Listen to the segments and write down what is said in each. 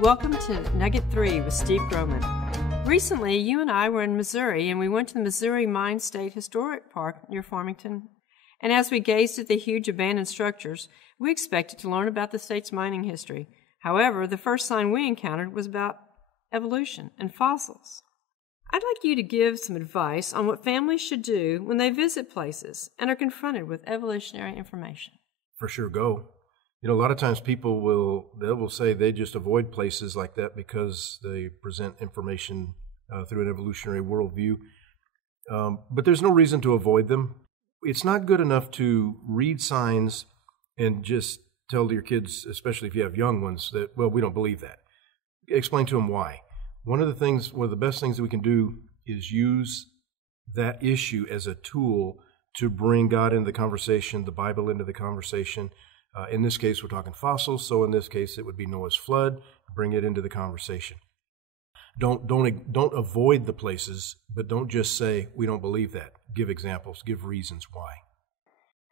Welcome to Nugget 3 with Steve Grohman. Recently, you and I were in Missouri, and we went to the Missouri Mine State Historic Park near Farmington. And as we gazed at the huge abandoned structures, we expected to learn about the state's mining history. However, the first sign we encountered was about evolution and fossils. I'd like you to give some advice on what families should do when they visit places and are confronted with evolutionary information. For sure, go. You know, a lot of times people will say they just avoid places like that because they present information through an evolutionary worldview. But there's no reason to avoid them. It's not good enough to read signs and just tell your kids, especially if you have young ones, that, well, we don't believe that. Explain to them why. One of the best things that we can do is use that issue as a tool to bring God into the conversation, the Bible into the conversation. In this case, we're talking fossils, so in this case, it would be Noah's flood. Bring it into the conversation. Don't avoid the places, but don't just say, we don't believe that. Give examples, give reasons why.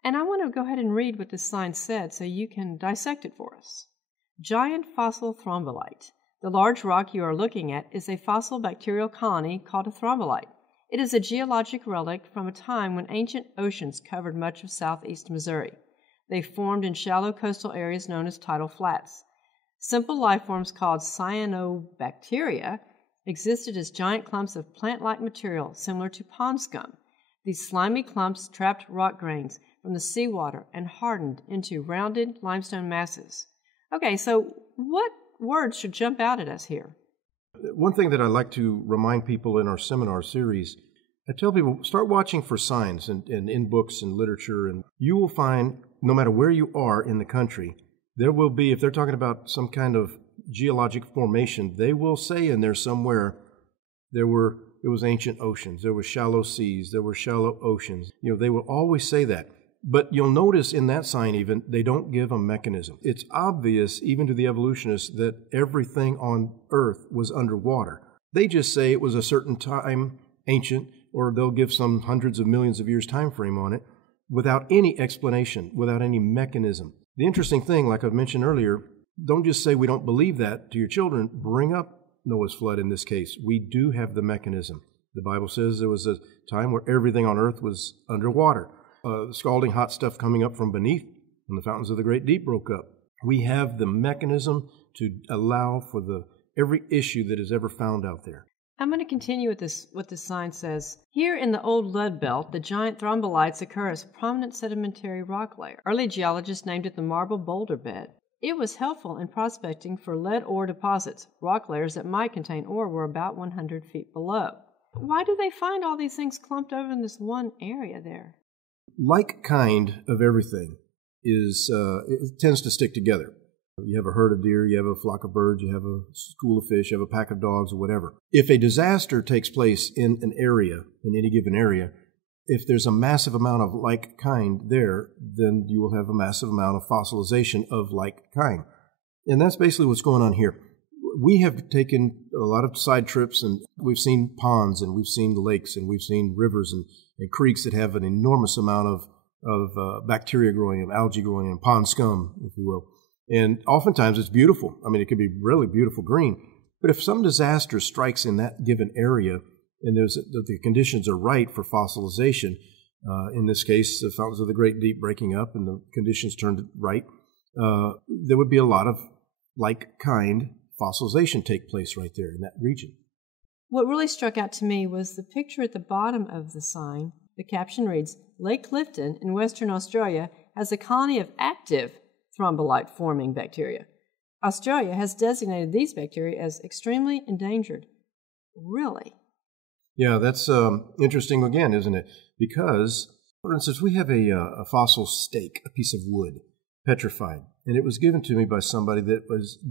And I want to go ahead and read what this sign said so you can dissect it for us. Giant fossil thrombolite. The large rock you are looking at is a fossil bacterial colony called a thrombolite. It is a geologic relic from a time when ancient oceans covered much of southeast Missouri. They formed in shallow coastal areas known as tidal flats. Simple life forms called cyanobacteria existed as giant clumps of plant-like material similar to pond scum. These slimy clumps trapped rock grains from the seawater and hardened into rounded limestone masses. Okay, so what words should jump out at us here? One thing that I like to remind people in our seminar series, I tell people, start watching for signs and in books and literature, and you will find, no matter where you are in the country, there will be, if they're talking about some kind of geologic formation, they will say in there somewhere, it was ancient oceans, there were shallow seas, there were shallow oceans. You know, they will always say that. But you'll notice in that sign even, they don't give a mechanism. It's obvious, even to the evolutionists, that everything on Earth was underwater. They just say it was a certain time, ancient, or they'll give some hundreds of millions of years time frame on it, without any explanation, without any mechanism. The interesting thing, like I've mentioned earlier, don't just say we don't believe that to your children. Bring up Noah's flood in this case. We do have the mechanism. The Bible says there was a time where everything on Earth was underwater. Scalding hot stuff coming up from beneath when the fountains of the great deep broke up. We have the mechanism to allow for every issue that is ever found out there. I'm going to continue with what this sign says. Here in the old lead belt, the giant thrombolites occur as a prominent sedimentary rock layer. Early geologists named it the marble boulder bed. It was helpful in prospecting for lead ore deposits. Rock layers that might contain ore were about 100 feet below. Why do they find all these things clumped over in this one area there? Like kind of everything it tends to stick together. You have a herd of deer, you have a flock of birds, you have a school of fish, you have a pack of dogs, or whatever. If a disaster takes place in an area, in any given area, if there's a massive amount of like kind there, then you will have a massive amount of fossilization of like kind. And that's basically what's going on here. We have taken a lot of side trips, and we've seen ponds, and we've seen lakes, and we've seen rivers and creeks that have an enormous amount of bacteria growing, of algae growing, and pond scum, if you will. And oftentimes it's beautiful. I mean, it could be really beautiful green. But if some disaster strikes in that given area, and the conditions are right for fossilization, in this case, the fountains of the great deep breaking up and the conditions turned right, there would be a lot of like kind fossilization take place right there in that region. What really struck out to me was the picture at the bottom of the sign. The caption reads, Lake Clifton in Western Australia has a colony of active thrombolite-forming bacteria. Australia has designated these bacteria as extremely endangered. Really? Yeah, that's interesting again, isn't it? Because, for instance, we have a fossil steak, a piece of wood, petrified, and it was given to me by somebody that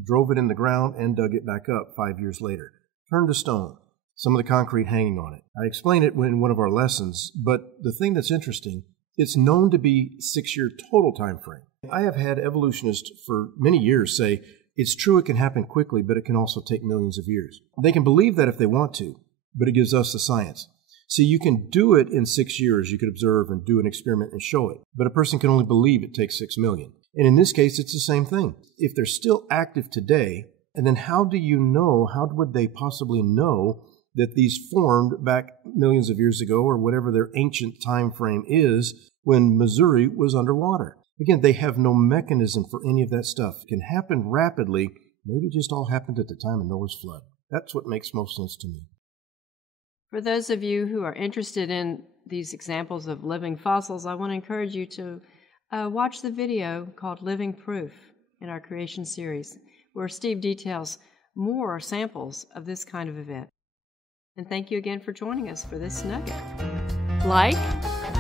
drove it in the ground and dug it back up 5 years later. Turned to stone, some of the concrete hanging on it. I explained it in one of our lessons, but the thing that's interesting, it's known to be 6-year total time frame. I have had evolutionists for many years say, it's true it can happen quickly, but it can also take millions of years. They can believe that if they want to, but it gives us the science. See, you can do it in 6 years. You could observe and do an experiment and show it, but a person can only believe it takes 6 million. And in this case, it's the same thing. If they're still active today, And then how would they possibly know that these formed back millions of years ago, or whatever their ancient time frame is, when Missouri was underwater? Again, they have no mechanism for any of that stuff. It can happen rapidly. Maybe it just all happened at the time of Noah's flood. That's what makes most sense to me. For those of you who are interested in these examples of living fossils, I want to encourage you to watch the video called Living Proof in our Creation series, where Steve details more samples of this kind of event. And thank you again for joining us for this nugget. Like,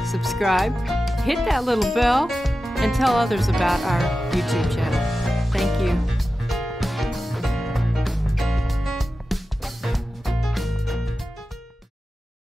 subscribe, hit that little bell, and tell others about our YouTube channel. Thank you.